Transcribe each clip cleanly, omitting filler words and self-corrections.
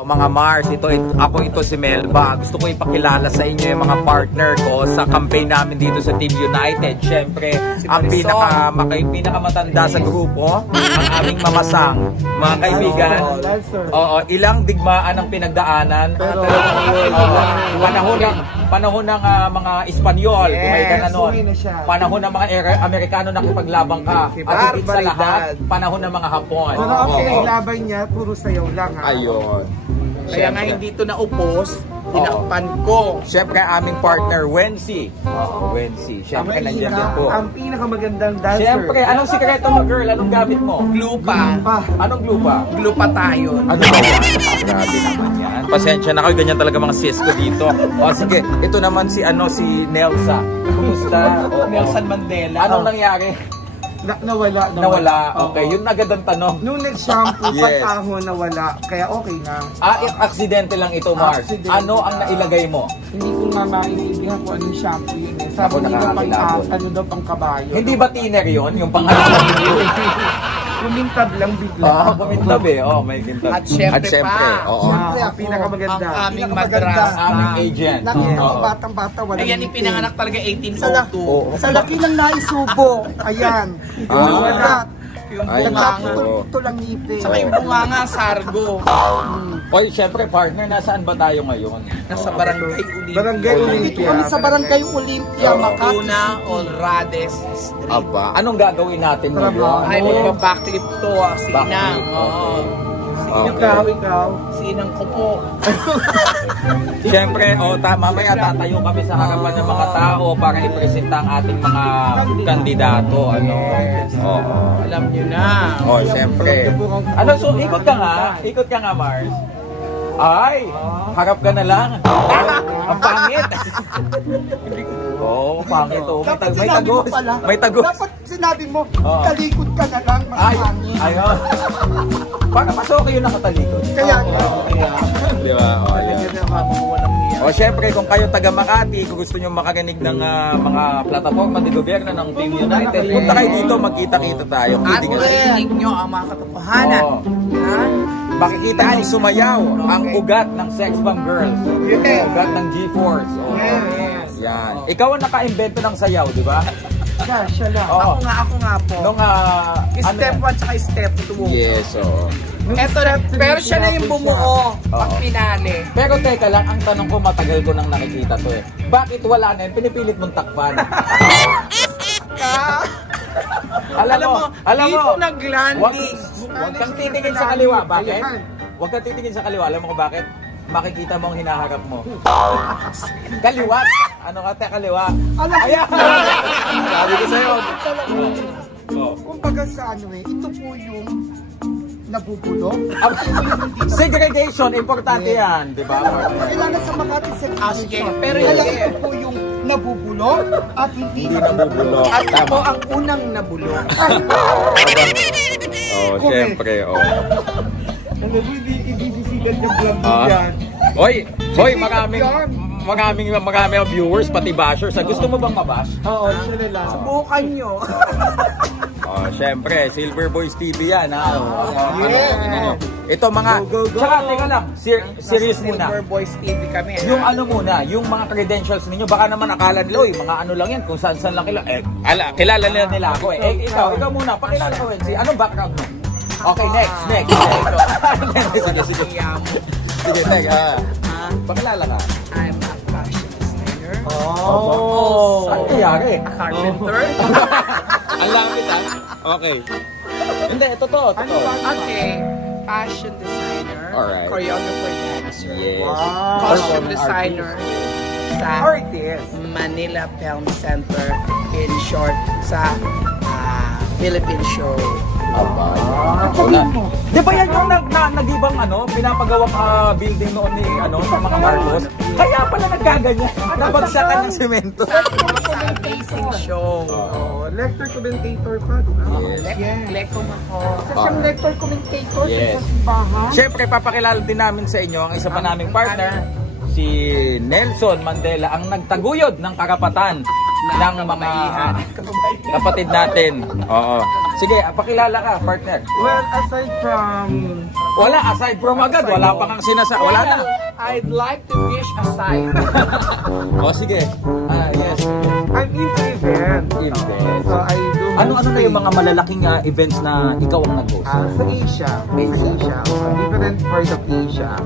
Mga Mars, ako si Melba. Gusto ko ipakilala sa inyo yung mga partner ko sa campaign namin dito sa Team United. Siyempre, ang pinakamatanda sa grupo, ang aming mamasang, mga kaibigan. Ilang digmaan ang pinagdaanan. Panahon ng mga Espanyol, panahon ng mga Amerikano nakipaglabang ka. At higit sa lahat, panahon ng mga Hapon. Pero ang pinaglaban niya, puro sayaw lang. Ayun. Kaya nga hindi ito naupos, tinakpan ko. Siyempre aming partner, Wency. Wency. Siyempre nandiyan din po. Ang pinakamagandang dancer. Siyempre, anong sikreto mo, girl? Anong gamit mo? Glue pa. Anong glue pa? Glue pa tayo. Ano ba yan? Grabe naman yan. Pasensya na kayo, ganyan talaga mga sis ko dito. O sige, ito naman si Nelsa. Kumusta? Nelson Mandela. Anong nangyari? Nawala. Okay, yun agad ang tanong. Nung nag-shampoo, pagkahon nawala. Kaya okay na. Aksidente lang ito, Mars. Ano ang nailagay mo? Hindi ko nga maintindihan kung anong shampoo yun. Sabi nila pang kabayo. Hindi ba thinner yun? Yung pangalan yun? Kumintab lang bigla. Kumintab eh. May kintab. At syempre ang pinakamaganda. Ang aming madras. Aming agent. Nakita ko batang-bata. Ayan, ipinanganak talaga 1802. Sa laki ng naisubo. Ayan. Yung bunganga. Ito lang ngipin. Saka yung bunganga, sargo. Oy, syempre partner, nasaan ba tayo ngayon? Nasa Barangay Olympia. Barangay Olympia. Kami sa Barangay Olympia, Makati. Una, Olrades Street. Aba, anong gagawin natin ngayon? Ay, magpa-backtrip to. Sinang. Ikaw. Sinang ko po. Siyempre, mamaya tatayo kami sa harapan ng mga tao para ipresenta ang ating mga kandidato. Alam nyo na. Siyempre. So, ikot ka nga, Mars. Ay, harap ka na lang. Ang pangit. Pangit. May tagos. Dapat sinabi mo, talikod ka na lang, pangit. Ayun. Para mas okay yung nakatalikod. Kaya di ba? Siyempre, kung kayo taga Makati, kung gusto nyo makarinig ng mga plataforma de gobyerno ng Team United, punta kayo dito, magkita-kita tayo. At marinig nyo ang mga katotohanan. Makikita nyo sumayaw ang ugat ng Sex Bomb Girls. Ugat ng G-Force. Yan. Ikaw ang naka-invento ng sayaw, di ba? Siya lang. Ako nga po. Step 1 tsaka step 2. Yes, Pero siya na yung bumuo pag pinali. Pero teka lang, ang tanong ko, matagal ko nang nakikita to eh. Bakit wala na yun? Pinipilit mong takpan. Alam mo, dito nag-landing. Huwag kang titingin sa kaliwa. Bakit? Huwag kang titingin sa kaliwa. Alam mo kung bakit? Makikita mo ang hinaharap mo. Kaliwa. Ano ka, kaliwa? Ayan! Sabi ko sa'yo. Kumbaga sa ito po yung nabubulok. Segregation, importante yan, di ba? Kailangan sa Makati segregation. Pero kaya ito po yung nabubulok at hindi nabubulok. At ito ang unang nabulok. Siyempre, Ibibisigan yung vlog yan. Hoy, maraming viewers, pati bashers. Gusto mo bang mabash? Siya na lang. Subukan nyo. Siyempre, Silver Boys TV yan, ha? Ito mga... Tsaka, teka lang, serious muna. Silver Boys TV kami. Yung muna, yung mga credentials ninyo, baka naman akala nila, mga ano lang yan, kung saan lang kilala nila ako eh. Ikaw muna, pakilala ko, Wency. Anong background mo? Okay, next. Sige, pakilala ka. I'm a fashion designer. Ano nangyari? A carpenter. Ang lapit Okay. Hindi, totoo. Okay. Fashion designer. Alright. Choreographer dancer. Yes. Costume designer. Sa Manila Film Center. In short, sa Philippine show. Di ba yan yung nag-ibang pinapagawang building noon ni sa mga Marcos? Kaya pala nagkaganyan. Nabagsakan ng semento. Amazing show. Lector commentator pa. Lecom ako. Siyang lector commentator Yes. sa simbahan. Siyempre, papakilala din namin sa inyo ang isa pa naming partner, si Nelson Mandela, ang nagtaguyod ng karapatan ng mga kapatid natin. Sige, pakilala ka, partner. Well, aside from Wala, aside from agad, wala pa kang sinasa. Wala na. I'd like to wish aside. O sige. Yes. I'm into event. So I do Ano-ano na yung mga malalaking events na ikaw ang nag-host? sa Asia. Different part of Asia.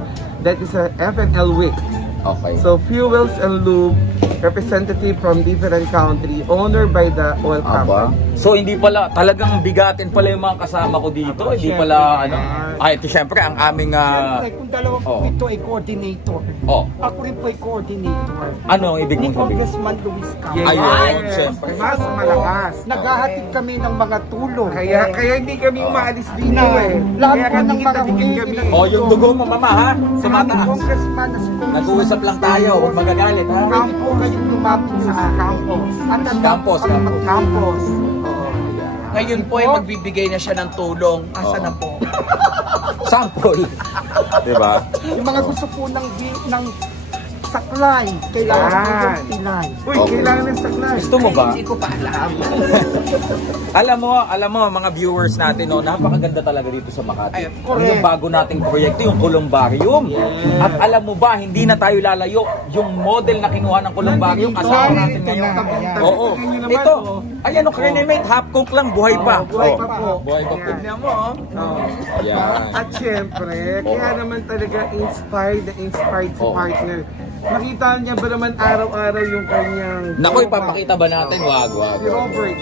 That is a FNL Week. Okay. So Fuels and Lube representative from different country, owner by the oil company. So hindi pala, talagang bigatin pala yung mga kasama ko dito. Hindi pala, ano. Ito syempre ang aming... Siyempre, kung dalawa po ito ay coordinator. Ako rin po ay coordinator. Ano ang ibig Ni mong sabihin? Congressman Luis Cabo. Ayun, siyempre. Mas malakas. Naghahatid kami ng mga tulong. Kaya hindi kami umaalis dito Lahat Kaya po ng mga kami. Yung dugo mo, mama, ha? Aming Sumataas. congressman na si Nag-uusap lang tayo, huwag magagalit, ha? Kami po kayong lumapit sa campus. Campus. Ngayon po ay magbibigay na siya ng tulong. Asa na po? Sample. Diba? Yung mga gusto po ng saklay, kailangan po yung tilay. Uy, kailangan ng saklay. Gusto mo ba? Hindi ko pa alam. alam mo mga viewers natin, no, napakaganda talaga dito sa Makati. correct. Yung bago nating proyekto, yung Columbarium. At alam mo ba, hindi na tayo lalayo. Yung model na kinuha ng Columbarium, kasama natin ngayon. Oo. Ito, ayan o, Crenemate, half cook lang, buhay pa. Buhay pa po. Buhay pa po. Tignan mo, Yan. At syempre, kaya naman talaga inspired si partner. Nakita niya ba naman araw-araw yung kanyang... Naku, ipapakita ba natin? Wag. Si Robert.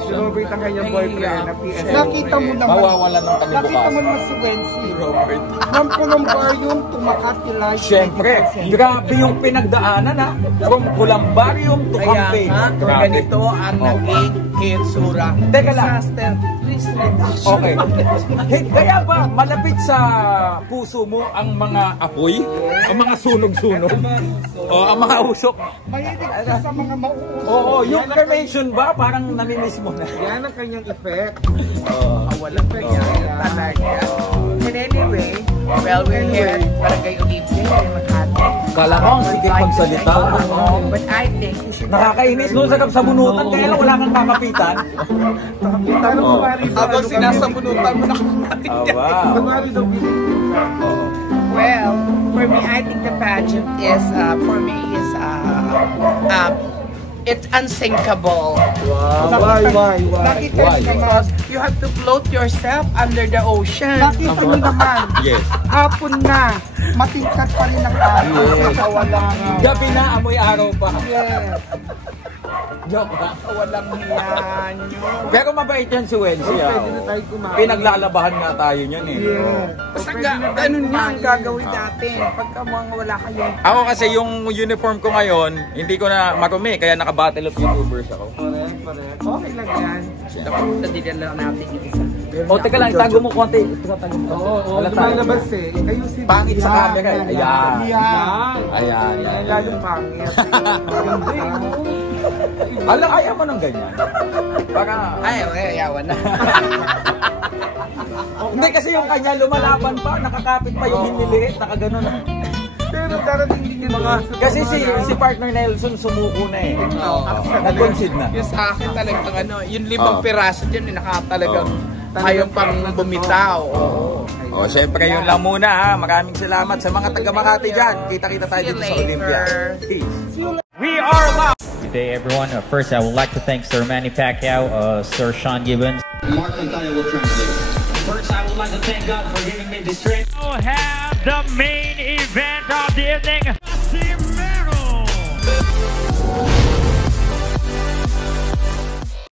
Si Robert ang kanyang boyfriend na PS. Nakita mo naman. Mawawalan ng kanyang Nakita mo bukas. naman si Wency. Robert. From Columbarium to Makati Live. Siyempre, grabe yung pinagdaanan, ha? From Columbarium to kaya campaign. nga, ganito ang naging Kitsura. Teka lang. Disaster. Please reduction. Okay. Kaya ba malapit sa puso mo ang mga apoy? Ang mga sunog-sunog? O ang mga usok? Mahilig ka sa mga mauusok. Oo, yung cremation ba? Parang namimiss mo na. Yan ang kanyang effect. Walang kanya talaga. And anyway, well, we're here at Barangay Olympia in Makati. Kala mo, ang sige magsalita. But I think you should... Nakakainis doon sa bunutan, kaya lang wala kang kakapitan. Habang sinasabunutan mo na kapatid niya. Well, for me, I think the pageant is, it's unsinkable. Why? Because you have to float yourself under the ocean. Nakita mo naman. Yes. Hapon na. Matingkat pa rin ang araw. Walang... Gabi na, amoy araw pa. Yes. Joke ba? Walang hiyan yun. Pero mabait yan si Wency. Pwede na tayo kumain. Pinaglalabahan nga tayo niyan eh. Basta ganun nga ang gagawin natin. Pagka mga wala kayong... Ako kasi yung uniform ko ngayon, hindi ko na marumi, kaya naka-battle of YouTubers ako. Okay lang yan. Dapat nadilan lang natin yung isa. O, teka lang, itago mo konti. Oo, lumalabas eh. Ayusin. Pangit sa camera. Ayan. Ayan. Ayan, lalong pangit. Ala, ayaw mo ng ganyan. Para... Ayawan na. Hindi kasi yung kanya lumalaban pa, nakakapit pa yung hiniliit, nakaganon. Pero darating din yung mga... Kasi si partner Nelson sumuko na eh. Nag-concede na. Yung sa akin talagang yung 5 piraso dyan, nakatalagang ayaw pang bumitaw. Oh, syempre yun lang muna ha. Maraming salamat sa mga taga Makati dyan. Kita-kita tayo dito sa Olympia. We are live! Good day, everyone. First, I would like to thank Sir Manny Pacquiao, Sir Sean Gibbons. Mark Montana will translate. First, I would like to thank God for giving me this strength. Have the main event of the evening.